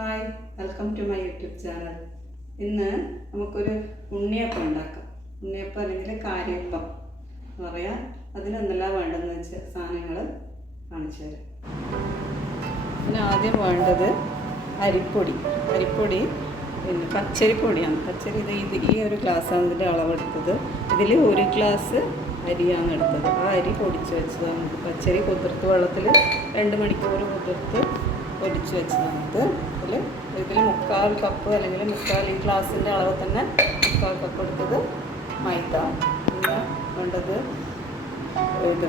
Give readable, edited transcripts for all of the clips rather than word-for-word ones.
Hi, welcome to my YouTube channel. ഇന്ന് നമുക്കൊരു ഉണ്ണിയപ്പം ഉണ്ടാക്കാം. ഉണ്ണിയപ്പം അല്ലെങ്കിൽ കാര്യപ്പം എന്ന് പറയാം. അതിനെന്തെല്ലാം വേണ്ടതെന്ന് വെച്ചാൽ സാധനങ്ങൾ കാണിച്ചു തരാം. ഇതിന് ആദ്യം വേണ്ടത് അരിപ്പൊടി. പിന്നെ പച്ചരിപ്പൊടിയാണ്. പച്ചരി ഈ ഒരു ഗ്ലാസ്സാണ് ഇതിൻ്റെ അളവെടുത്തത്. ഇതിൽ 1 ഗ്ലാസ് അരിയാണ് എടുത്തത്. ആ അരി പൊടിച്ച് വെച്ചതാണ്. പച്ചരി കുതിർത്ത് വെള്ളത്തിൽ 2 മണിക്കൂർ കുതിർത്ത് പൊടിച്ച് വെച്ചതാണ്. ഇതിൽ 3/4 കപ്പ് അല്ലെങ്കിൽ ഈ ഗ്ലാസിൻ്റെ അളവ് തന്നെ 3/4 കപ്പ് എടുത്തത് മൈദ. പിന്നെ വേണ്ടത്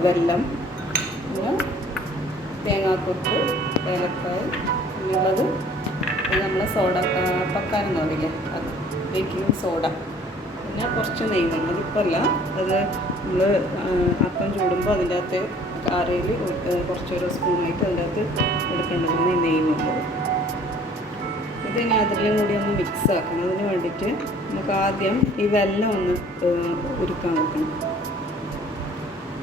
വെല്ലം, പിന്നെ തേങ്ങാക്കൊത്ത്, ഏലക്കായ, പിന്നുള്ളത് നമ്മൾ സോഡ പക്കാനെന്ന് പറയില്ലേ, അത് ബേക്കിംഗ് സോഡ, പിന്നെ കുറച്ച് നെയ്യ് വേണം. അതിപ്പോൾ അല്ല, അത് നമ്മൾ അപ്പം ചൂടുമ്പോൾ അതിൻ്റെ അകത്ത് അരയിൽ കുറച്ചൊരു സ്പൂണായിട്ട് അതിൻ്റെ അകത്ത് എടുക്കേണ്ടതാണ് ഈ നെയ്യ് വേണ്ടത്. ഇതിന് അതിലും കൂടി ഒന്ന് മിക്സ് ആക്കണം. അതിന് വേണ്ടിയിട്ട് നമുക്ക് ആദ്യം ഈ വെല്ലം ഒന്ന് ഉരുക്കാൻ വെക്കണം.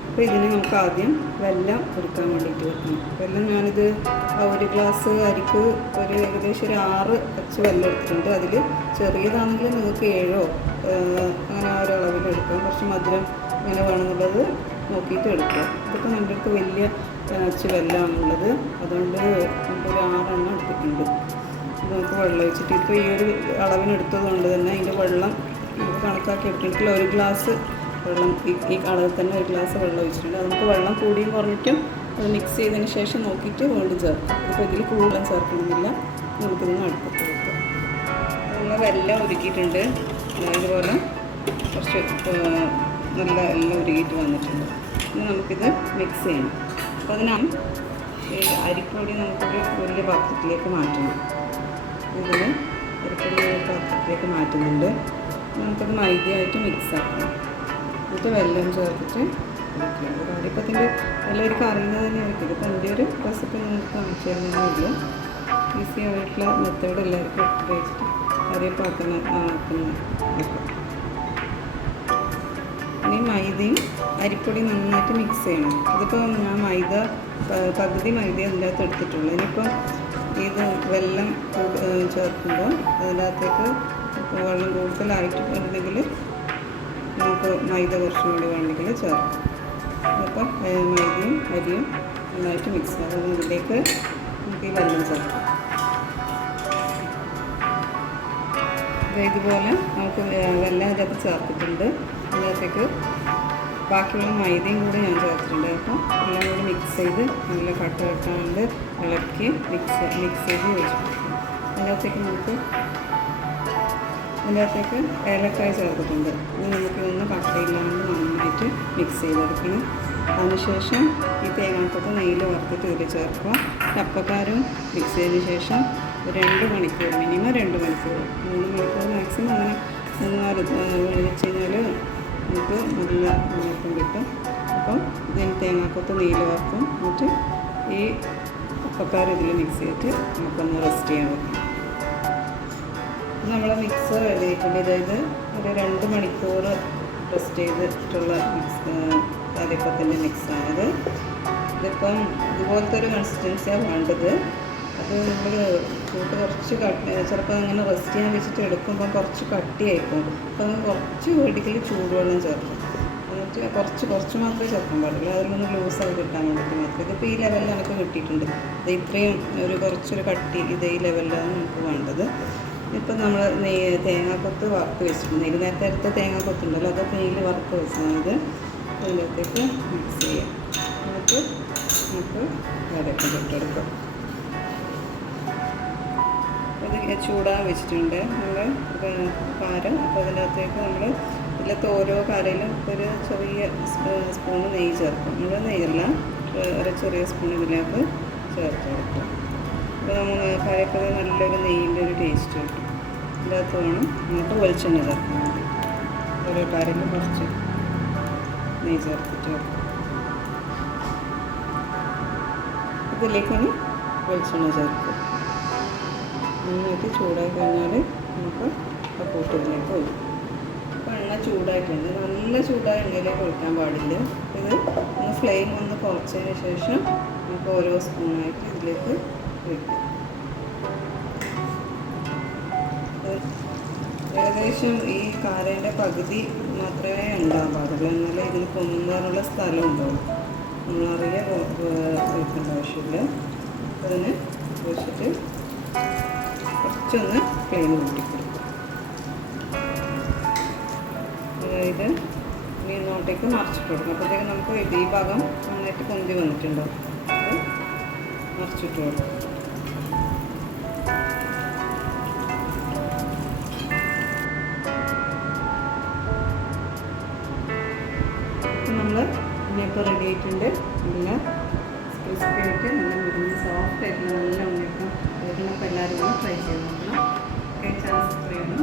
അപ്പോൾ ഇതിന് നമുക്ക് ആദ്യം വെല്ലം ഉരുക്കാൻ വേണ്ടിയിട്ട് വെക്കണം. വെല്ലം ഞാനിത് 1 ഗ്ലാസ് അരിക്ക് ഏകദേശം ഒരു 6 കച്ച് വെല്ലം എടുത്തിട്ടുണ്ട്. അതിൽ ചെറിയതാണെങ്കിൽ നിങ്ങൾക്ക് 7 അങ്ങനെ ആ ഒരു അളവിൽ എടുക്കാം. കുറച്ച് മധുരം ഇങ്ങനെ വേണമെന്നുള്ളത് നോക്കിയിട്ട് എടുക്കുക. ഇതൊക്കെ നമ്മുടെ അടുത്ത് വലിയ കച്ച് വെല്ലമാണുള്ളത്, അതുകൊണ്ട് നമുക്കൊരു 6 എണ്ണം എടുത്തിട്ടുണ്ട്. നമുക്ക് വെള്ളം ഒഴിച്ചിട്ട് ഇപ്പോൾ ഈ ഒരു അളവിനെടുത്തത് കൊണ്ട് തന്നെ അതിൻ്റെ വെള്ളം നമുക്ക് കണക്കാക്കി എടുത്തിട്ടില്ല. 1 ഗ്ലാസ് വെള്ളം ഈ അളവിൽ തന്നെ 1 ഗ്ലാസ് വെള്ളം ഒഴിച്ചിട്ടുണ്ട്. അത് നമുക്ക് വെള്ളം കൂടിയും കുറഞ്ഞിട്ടും അത് മിക്സ് ചെയ്തതിന് ശേഷം നോക്കിയിട്ട് വീണ്ടും ചേർക്കാം. ഇപ്പോൾ ഇതിൽ കൂടുതലും ചേർക്കണമെന്നില്ല. നമുക്കിതൊന്ന് അടുപ്പത്ത് വെക്കാം. നമ്മൾ വെല്ലം ഉരുക്കിയിട്ടുണ്ട്. ഇതുപോലെ കുറച്ച് നല്ല എല്ലാം ഉരുകിയിട്ട് വന്നിട്ടുണ്ട്. ഇനി നമുക്കിത് മിക്സ് ചെയ്യണം. അപ്പോൾ അതിനാണ് ഈ അരിപ്പൊടി നമുക്കൊരു വലിയ പാത്രത്തിലേക്ക് മാറ്റണം. ഇതിൽ അരിപ്പൊടി പാത്രത്തിലേക്ക് മാറ്റുന്നുണ്ട്. നമുക്കത് മൈദയായിട്ട് മിക്സ് ആക്കണം. എന്നിട്ട് വെല്ലം ചേർത്തിട്ട് എടുക്കണം. കാര്യപ്പത്തിൻ്റെ എല്ലാവർക്കും അറിയുന്നത് തന്നെ ആയിരിക്കും. ഇപ്പം എൻ്റെ ഒരു റെസിപ്പി നിങ്ങൾക്ക് കാണിച്ചു തരുന്നതേ ഉള്ളൂ. ഈസി ആയിട്ടുള്ള മെത്തേഡ് എല്ലാവർക്കും ഉപയോഗിച്ചിട്ട് കാര്യപ്പാക്കുന്ന വെക്കും. ഇനി മൈദയും അരിപ്പൊടി നന്നായിട്ട് മിക്സ് ചെയ്യണം. ഇതിപ്പോൾ ഞാൻ പകുതി മൈദ അതിൻ്റെ അകത്ത് എടുത്തിട്ടുള്ളൂ. ഇനിയിപ്പം ഇത് വെല്ലം ചേർക്കുമ്പോൾ അതിൻ്റെ അകത്തേക്ക് വെള്ളം കൂടുതലായിട്ട് ഉണ്ടെങ്കിൽ നമുക്ക് മൈദ കുറച്ചും കൂടി വേണമെങ്കിൽ ചേർക്കാം. അപ്പോൾ മൈദയും അരിയും നന്നായിട്ട് മിക്സ് ചെയ്യാം. അപ്പോൾ ഇതിലേക്ക് നമുക്ക് ഈ വെല്ലം ചേർക്കാം. ഇതുപോലെ നമുക്ക് വെല്ലം അതിനകത്ത് ചേർത്തിട്ടുണ്ട്. അതിനകത്തേക്ക് ബാക്കിയുള്ള മൈദയും കൂടി ഞാൻ ചേർത്തിട്ടുണ്ട്. അപ്പോൾ എല്ലാം കൂടി മിക്സ് ചെയ്ത് നല്ല കട്ട് കെട്ടാണ്ട് ഇളക്കി മിക്സ് ചെയ്ത് വെച്ചിട്ടുണ്ട്. അതിനകത്തേക്ക് ഏലക്കായ ചേർത്തിട്ടുണ്ട്. ഇനി നമുക്കിതൊന്ന് കട്ടയില്ലാണ്ട് നന്നായിട്ട് മിക്സ് ചെയ്തെടുക്കണം. അതിനുശേഷം ഈ തേങ്ങാക്കൊത്ത് നെയ്യിൽ വറുത്തിട്ട് ഇതിൽ ചേർക്കുക. അപ്പക്കാരും മിക്സ് ചെയ്തതിന് ശേഷം 2 മണിക്കൂർ, മിനിമം 2 മണിക്കൂർ, 3 മണിക്കൂർ മാക്സിമം, അങ്ങനെ 3-4 വെച്ച് കഴിഞ്ഞാൽ നമുക്ക് നല്ല ഉണ്ണിയപ്പം കിട്ടും. അപ്പം ഇതിന് തേങ്ങാക്കൊത്ത് നെയ്യിൽ വറുക്കും. എന്നിട്ട് ഈ അപ്പക്കാരം ഇതിൽ മിക്സ് ചെയ്തിട്ട് നമുക്കൊന്ന് റെസ്റ്റ് ചെയ്യാൻ വെക്കും. നമ്മൾ മിക്സ് റെഡി ആയിട്ടുണ്ട്. അതായത് ഒരു 2 മണിക്കൂർ റെസ്റ്റ് ചെയ്തിട്ടുള്ള കാര്യപ്പത്തിൻ്റെ മിക്സാണിത്. ഇതിപ്പം ഇതുപോലത്തെ ഒരു കൺസിസ്റ്റൻസിയാണ് വേണ്ടത്. അത് നമ്മൾ കുറച്ച് ചിലപ്പോൾ അങ്ങനെ റെസ്റ്റ് ചെയ്യാൻ വെച്ചിട്ട് എടുക്കുമ്പോൾ കുറച്ച് കട്ടിയായിപ്പോൾ. അപ്പോൾ കുറച്ച് വേടിക്കൽ ചൂടുവെള്ളം ചേർക്കും. എന്നിട്ട് കുറച്ച് മാത്രമേ ചേർക്കാൻ പാടില്ല. അതിലൊന്ന് ലൂസായി കിട്ടാൻ വേണ്ടിയിട്ട് മാത്രം. ഇതിപ്പോൾ ഈ ലെവലിൽ നമുക്ക് കിട്ടിയിട്ടുണ്ട്. ഇത് ഇത്രയും കുറച്ചൊരു കട്ടി ഈ ലെവലിലാണ് നമുക്ക് വേണ്ടത്. ഇപ്പം നമ്മൾ തേങ്ങാക്കൊത്ത് വറുത്ത് വെച്ചിട്ടുണ്ട്. നേരത്തെ അടുത്ത തേങ്ങാക്കൊത്തുണ്ടല്ലോ, അതൊക്കെ നെയ്യിൽ വറുത്ത് വെച്ചതാണിത്. അതിനകത്തേക്ക് മിക്സ് ചെയ്യാം. എന്നിട്ട് നമുക്ക് വരക്കം തൊട്ടെടുക്കാം. അത് ചൂടാൻ വെച്ചിട്ടുണ്ട് നമ്മൾ കാരം. അപ്പോൾ അതിൻ്റെ അകത്തേക്ക് നമ്മൾ ഇതിലത്തെ ഓരോ കാരയിലും ഒരു ചെറിയ സ്പൂണ് നെയ്യ് ചേർക്കും. നമ്മൾ നെയ്യല്ല, ഒരു ചെറിയ സ്പൂൺ ഇതിലേക്ക് ചേർത്ത് കൊടുക്കും. അപ്പോൾ നമ്മൾ കറിയൊക്കെ നല്ലൊരു നെയ്യിൻ്റെ ഒരു ടേസ്റ്റ് കിട്ടും. ഇതിൻ്റെ അകത്ത് വേണം നമുക്ക് വെളിച്ചെണ്ണ ചേർക്കാൻ വേണ്ടി. ഓരോ കാരയിലും കുറച്ച് നെയ്യ് ചേർത്തിട്ട് വെക്കും. ഇതിലേക്കാണ് വെളിച്ചെണ്ണ ചേർക്കും. നന്നായിട്ട് ചൂടായി കഴിഞ്ഞാൽ നമുക്ക് ആ കൂട്ടിലേക്ക് ഒഴിക്കും. അപ്പോൾ എണ്ണ ചൂടായിട്ടുണ്ട്. നല്ല ചൂടായ എണ്ണയിലേക്ക് ഒഴിക്കാൻ പാടില്ല. ഇത് ഒന്ന് ഫ്ലെയിം ഒന്ന് കുറച്ചതിന് ശേഷം നമുക്ക് ഓരോ സ്പൂണായിട്ട് ഇതിലേക്ക് ഒഴിക്കും. ഏകദേശം ഈ കാരേൻ്റെ പകുതി മാത്രമേ ഉണ്ടാകാൻ പാടുള്ളൂ, എന്നാലേ ഇതിന് പൊങ്ങാനുള്ള സ്ഥലം ഉണ്ടാവും. നമ്മളറിയ വെക്കേണ്ട ആവശ്യമില്ല. അതിന് വെച്ചിട്ട് കുറച്ചൊന്ന് ഫ്ലെയിം കൂട്ടിക്കൊടുക്കും. അതായത് ഇനി ഇങ്ങോട്ടേക്ക് മറിച്ചിട്ട് കൊടുക്കും. അപ്പോഴത്തേക്ക് നമുക്ക് ഈ ഭാഗം നന്നായിട്ട് പൊന്തി വന്നിട്ടുണ്ടാവും. അത് മറിച്ചിട്ട് കൊടുക്കും. നമ്മൾ ഉണ്ണിയപ്പം റെഡി ആയിട്ടുണ്ട്. നല്ല ക്രിസ്പി ആയിട്ട് നല്ല മുരിഞ്ഞ് സോഫ്റ്റ് ആയിട്ടുള്ള നല്ല ഉണ്ണിയപ്പം. ഉണ്ണിയപ്പം എല്ലാവരും ട്രൈ ചെയ്ത് നോക്കണം. ഓക്കെ, ചാൻസ് ചെയ്യണം.